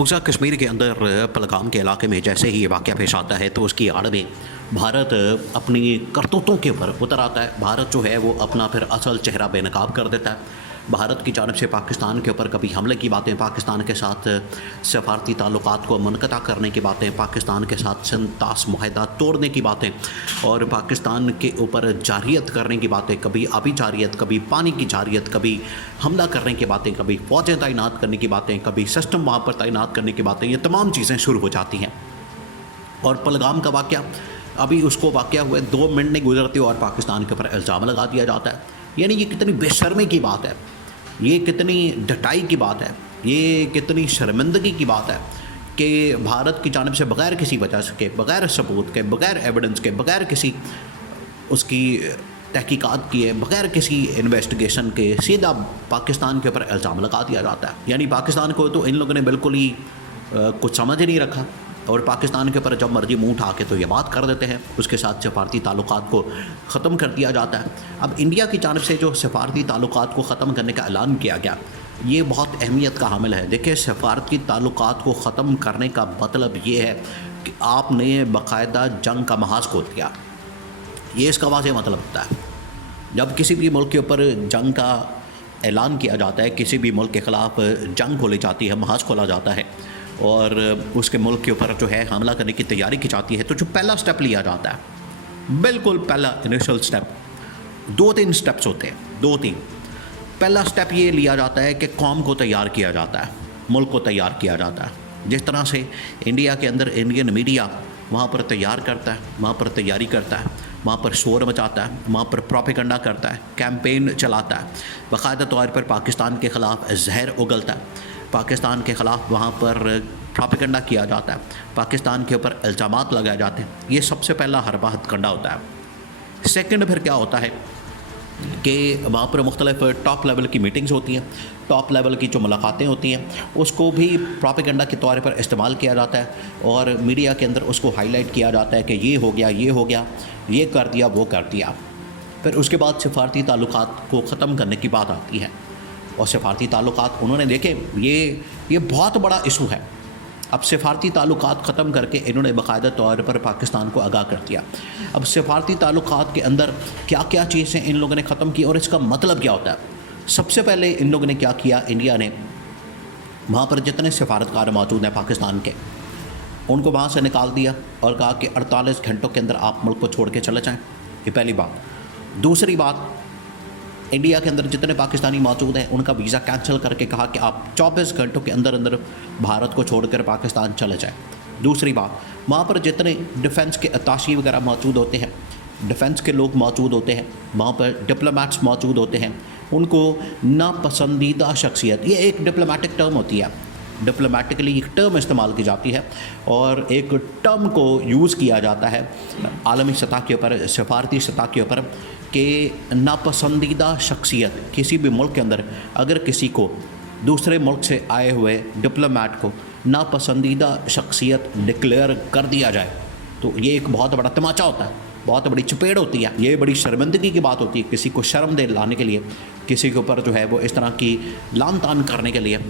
मकबूजा कश्मीर के अंदर पहलगाम के इलाके में जैसे ही ये वाक़या पेश आता है तो उसकी आड़ में भारत अपनी करतूतों के ऊपर उतर आता है। भारत जो है वो अपना फिर असल चेहरा बेनकाब कर देता है। भारत की जानिब से पाकिस्तान के ऊपर कभी हमले की बातें, पाकिस्तान के साथ सफारती ताल्लुकात को मुनक़ता करने की बातें, पाकिस्तान के साथ संतास मुआहदा तोड़ने की बातें और पाकिस्तान के ऊपर जारियत करने की बातें, कभी आबी जारियत, कभी पानी की जारियत, कभी हमला करने की बातें, कभी फ़ौजें तैनात करने की बातें, कभी सिस्टम वहाँ पर तैनात करने की बातें, ये तमाम चीज़ें शुरू हो जाती हैं। और पहलगाम का वाक़या, अभी उसको वाक़या हुए 2 मिनट नहीं गुजरते और पाकिस्तान के ऊपर इल्ज़ाम लगा दिया जाता है। यानी ये कितनी बेशर्मी की बात है, ये कितनी ढटाई की बात है, ये कितनी शर्मिंदगी की बात है कि भारत की जानिब से बग़ैर किसी वजह के, बग़ैर सबूत के, बग़ैर एविडेंस के, बग़ैर किसी उसकी तहकीकात किए, बग़ैर किसी इन्वेस्टिगेशन के सीधा पाकिस्तान के ऊपर इल्ज़ाम लगा दिया जाता है। यानी पाकिस्तान को तो इन लोगों ने बिल्कुल ही कुछ समझ ही नहीं रखा और पाकिस्तान के ऊपर जब मर्जी मुंह उठा के तो ये बात कर देते हैं। उसके साथ सफारती ताल्लुकात को ख़त्म कर दिया जाता है। अब इंडिया की जानिब से जो सफारती ताल्लुकात को ख़त्म करने का ऐलान किया गया, ये बहुत अहमियत का हामिल है। देखिए, सफारती ताल्लुकात को ख़त्म करने का मतलब ये है कि आपने बाकायदा जंग का महाज खोल दिया। ये इसका वाज़ेह मतलब होता है। जब किसी भी मुल्क के ऊपर जंग का ऐलान किया जाता है, किसी भी मुल्क के ख़िलाफ़ जंग खोली जाती है, महाज खोला जाता है और उसके मुल्क के ऊपर जो है हमला करने की तैयारी की जाती है, तो जो पहला स्टेप लिया जाता है, बिल्कुल पहला इनिशियल स्टेप, 2-3 स्टेप्स होते हैं, 2-3। पहला स्टेप ये लिया जाता है कि कौम को तैयार किया जाता है, मुल्क को तैयार किया जाता है। जिस तरह से इंडिया के अंदर इंडियन मीडिया वहाँ पर तैयार करता है, वहाँ पर तैयारी करता है, वहाँ पर शोर मचाता है, वहाँ पर प्रोपेगेंडा करता है, कैंपेन चलाता है, बाकायदा तौर पर पाकिस्तान के ख़िलाफ़ जहर उगलता है, पाकिस्तान के ख़िलाफ़ वहाँ पर प्रोपेगेंडा किया जाता है, पाकिस्तान के ऊपर इल्ज़ामात लगाए जाते हैं। ये सबसे पहला हरबा हथकंडा होता है। सेकंड फिर क्या होता है कि वहाँ पर मुख्तलिफ टॉप लेवल की मीटिंग्स होती हैं, टॉप लेवल की जो मुलाकातें होती हैं, उसको भी प्रोपेगेंडा के तौर पर इस्तेमाल किया जाता है और मीडिया के अंदर उसको हाईलाइट किया जाता है कि ये हो गया, ये हो गया, ये कर दिया, वो कर दिया। फिर उसके बाद सफारती ताल्लुकात को ख़त्म करने की बात आती है और सफारती ताल्लुकात उन्होंने देखे, ये बहुत बड़ा इशू है। अब सफारती ताल्लुकात ख़त्म करके इन्होंने बाकायदा तौर पर पाकिस्तान को आगाह कर दिया। अब सफारती ताल्लुकात के अंदर क्या क्या चीज़ें इन लोगों ने ख़त्म की और इसका मतलब क्या होता है। सबसे पहले इन लोगों ने क्या किया, इंडिया ने वहाँ पर जितने सफारतकार मौजूद हैं पाकिस्तान के, उनको वहाँ से निकाल दिया और कहा कि 48 घंटों के अंदर आप मुल्क को छोड़ के चले जाएँ। ये पहली बात। दूसरी बात, इंडिया के अंदर जितने पाकिस्तानी मौजूद हैं उनका वीज़ा कैंसिल करके कहा कि आप 24 घंटों के अंदर अंदर भारत को छोड़कर पाकिस्तान चले जाएं। दूसरी बात, वहाँ पर जितने डिफेंस के अताशी वगैरह मौजूद होते हैं, डिफेंस के लोग मौजूद होते हैं, वहाँ पर डिप्लोमेट्स मौजूद होते हैं, उनको नापसंदीदा शख्सियत, ये एक डिप्लोमेटिक टर्म होती है, डिप्लोमेटिकली एक टर्म इस्तेमाल की जाती है और एक टर्म को यूज़ किया जाता है आलमी सतह के ऊपर, सफारती सतह के ऊपर कि नापसंदीदा शख्सियत किसी भी मुल्क के अंदर अगर किसी को, दूसरे मुल्क से आए हुए डिप्लोमेट को नापसंदीदा शख्सियत डिक्लेयर कर दिया जाए तो ये एक बहुत बड़ा तमाचा होता है, बहुत बड़ी चपेड़ होती है। ये बड़ी शर्मिंदगी की बात होती है। किसी को शर्म दे लाने के लिए, किसी के ऊपर जो है वो इस तरह की लान तान करने के लिए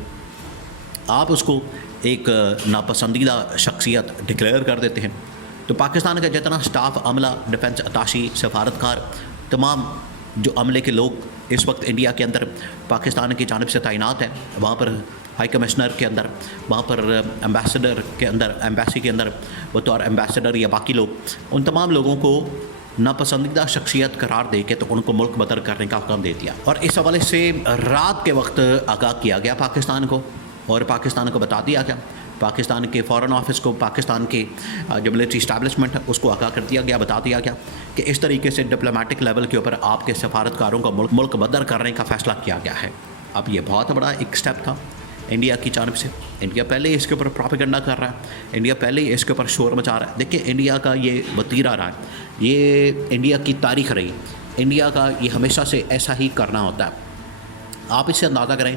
आप उसको एक नापसंदीदा शख्सियत डिक्लेयर कर देते हैं। तो पाकिस्तान का जितना स्टाफ, अमला, डिफेंस अताशी, सफारतकार, तमाम जो अमले के लोग इस वक्त इंडिया के अंदर पाकिस्तान की जानिब से तैनात हैं, वहाँ पर हाई कमिश्नर के अंदर, वहाँ पर एम्बेसडर के अंदर, एम्बेसी के अंदर बतौर एम्बेसडर या बाकी लोग, उन तमाम लोगों को नापसंदीदा शख्सियत करार दे के तो उनको मुल्क बदर करने का हुक्म दे दिया। और इस हवाले से रात के वक्त आगाह किया गया पाकिस्तान को और पाकिस्तान को बता दिया गया, पाकिस्तान के फ़ॉरेन ऑफिस को, पाकिस्तान के जो मिलिट्री इस्टेब्लिशमेंट है उसको आगाह कर दिया गया, बता दिया गया कि इस तरीके से डिप्लोमेटिक लेवल के ऊपर आपके सफारतकारों का मुल्क बदर करने का फ़ैसला किया गया है। अब ये बहुत बड़ा एक स्टेप था इंडिया की जानिब से। इंडिया पहले ही इसके ऊपर प्रोपेगेंडा कर रहा है, इंडिया पहले ही इसके ऊपर शोर मचा रहा है। देखिए, इंडिया का ये वतीरा रहा है, ये इंडिया की तारीख़ रही, इंडिया का ये हमेशा से ऐसा ही करना होता है। आप इससे अंदाज़ा करें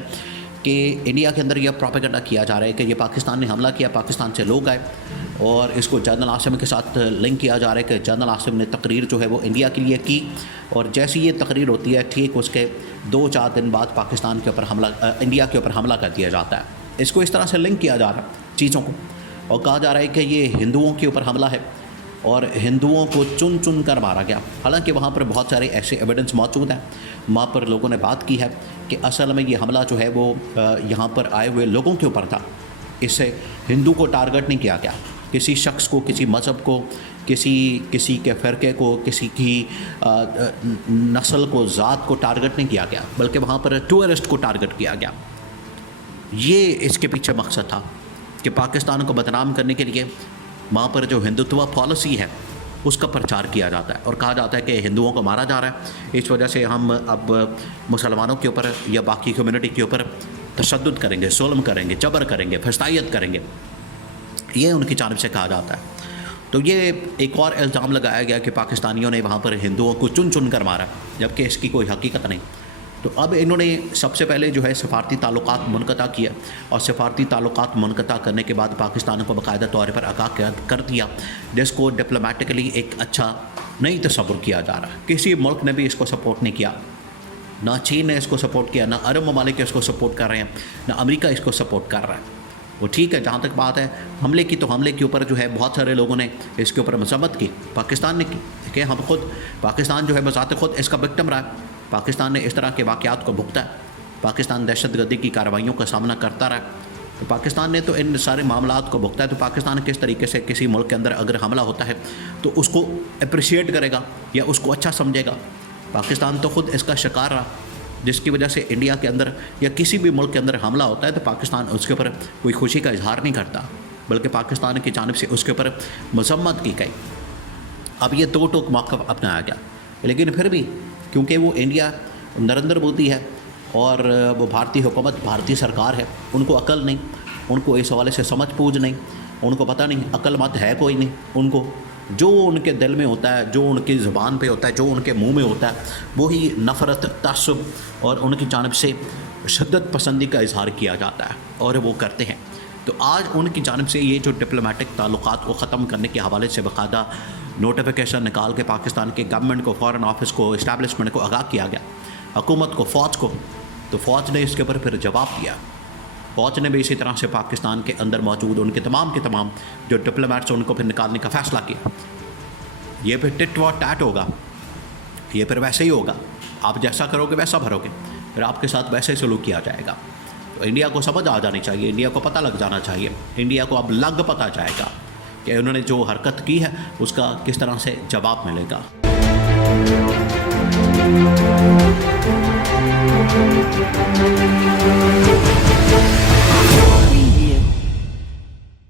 कि इंडिया के अंदर यह प्रोपेगेंडा किया जा रहा है कि ये पाकिस्तान ने हमला किया, पाकिस्तान से लोग आए और इसको जनरल आसिम के साथ लिंक किया जा रहा है कि जनरल आसिम ने तकरीर जो है वो इंडिया के लिए की और जैसी ये तकरीर होती है ठीक उसके 2-4 दिन बाद पाकिस्तान के ऊपर हमला, इंडिया के ऊपर हमला कर दिया जाता है। اس کو اس طرح سے لنک کیا جا رہا ہے چیزوں کو، اور کہا جا رہا ہے کہ یہ ہندوؤں کے اوپر حملہ ہے اور ہندوؤں کو چن چن کر مارا گیا، حالانکہ وہاں پر بہت سارے ایسے ایویڈنس موجود ہیں، وہاں پر لوگوں نے بات کی ہے کہ اصل میں یہ حملہ جو ہے وہ یہاں پر آئے ہوئے لوگوں کے اوپر تھا، اس سے ہندو کو ٹارگٹ نہیں کیا گیا، کسی شخص کو، کسی مذہب کو، کسی کے فرقے کو، کسی کی نسل کو، ذات کو ٹارگٹ نہیں کیا گیا، بلکہ وہاں پر ٹورسٹ کو ٹارگٹ کیا گیا۔ یہ اس کے پیچھے مقصد تھا کہ پاکستان کو بدنام کرنے کے لیے وہاں پر جو ہندوتوا پالیسی ہے اس کا پرچار کیا جاتا ہے اور کہا جاتا ہے کہ ہندوؤں کو مارا جا رہا ہے، اس وجہ سے ہم اب مسلمانوں کے اوپر یا باقی کمیونٹی کے اوپر تشدد کریں گے، ظلم کریں گے، جبر کریں گے، فسطائیت کریں گے، یہ ان کی جانب سے کہا جاتا ہے۔ تو یہ ایک اور الزام لگایا گیا کہ پاکستانیوں نے وہاں پر ہندوؤں کو چن چن کر مارا، جبکہ اس کی کوئی حقیقت نہیں۔ تو اب انہوں نے سب سے پہلے جو ہے سفارتی تعلقات منقطع کیا، اور سفارتی تعلقات منقطع کرنے کے بعد پاکستان کو باقاعدہ طور پر آگاہ کر دیا، جس کو ڈپلومیٹکلی ایک اچھا نہیں تصور کیا جا رہا ہے۔ کسی ملک نے بھی اس کو سپورٹ نہیں کیا، نہ چین نے اس کو سپورٹ کیا، نہ عرب ممالک اس کو سپورٹ کر رہے ہیں، نہ امریکہ اس کو سپورٹ کر رہا ہے۔ وہ ٹھیک ہے، جہاں تک بات ہے حملے کی، تو حملے کے اوپر جو ہے بہت سارے لوگوں نے اس کے اوپر مذمت کی، پاکستان نے کی کہ ہم خود، پاکستان جو ہے بذات خود اس کا وکٹم رہا ہے، پاکستان نے اس طرح کے واقعات کو بھگتا ہے، پاکستان دہشت گردی کی کارروائیوں کا سامنا کرتا رہا، تو پاکستان نے تو ان سارے معاملات کو بھگتا ہے۔ تو پاکستان کس طریقے سے کسی ملک کے اندر اگر حملہ ہوتا ہے تو اس کو اپریشیٹ کرے گا یا اس کو اچھا سمجھے گا؟ پاکستان تو خود اس کا شکار رہا، جس کی وجہ سے انڈیا کے اندر یا کسی بھی ملک کے اندر حملہ ہوتا ہے تو پاکستان اس کے اوپر کوئی خوشی کا اظہار نہیں کرتا، بلکہ پاکستان کی جانب سے اس کے اوپر مذمت کی گئی۔ اب یہ دو ٹوک موقف اپنایا گیا، لیکن پھر بھی کیونکہ وہ انڈیا نریندر مودی ہے اور وہ بھارتی حکومت، بھارتی سرکار ہے، ان کو عقل نہیں، ان کو اس حوالے سے سمجھ بوجھ نہیں، ان کو پتہ نہیں، عقل مت ہے کوئی نہیں، ان کو جو ان کے دل میں ہوتا ہے، جو ان کی زبان پہ ہوتا ہے، جو ان کے منہ میں ہوتا ہے، وہی نفرت، تعصب اور ان کی جانب سے شدت پسندی کا اظہار کیا جاتا ہے اور وہ کرتے ہیں۔ تو آج ان کی جانب سے یہ جو ڈپلومیٹک تعلقات کو ختم کرنے کے حوالے سے باقاعدہ نوٹیفیکیشن نکال کے پاکستان کے گورنمنٹ کو، فارن آفس کو، اسٹیبلشمنٹ کو آگاہ کیا گیا، حکومت کو، فوج کو، تو فوج نے اس کے اوپر پھر جواب دیا۔ فوج نے بھی اسی طرح سے پاکستان کے اندر موجود ان کے تمام جو ڈپلومیٹس ان کو پھر نکالنے کا فیصلہ کیا۔ یہ پھر ٹٹ فار ٹیٹ ہوگا، یہ پھر ویسے ہی ہوگا، آپ جیسا کرو گے ویسا بھرو گے، پھر آپ کے ساتھ ویسے سلوک کیا جائے گا۔ تو انڈیا کو سمجھ آ جانی چاہیے، انڈیا کو پتہ لگ جانا چاہیے، انڈیا کو اب لگ پتہ جائے گا کہ انہوں نے جو حرکت کی ہے اس کا کس طرح سے جواب ملے گا۔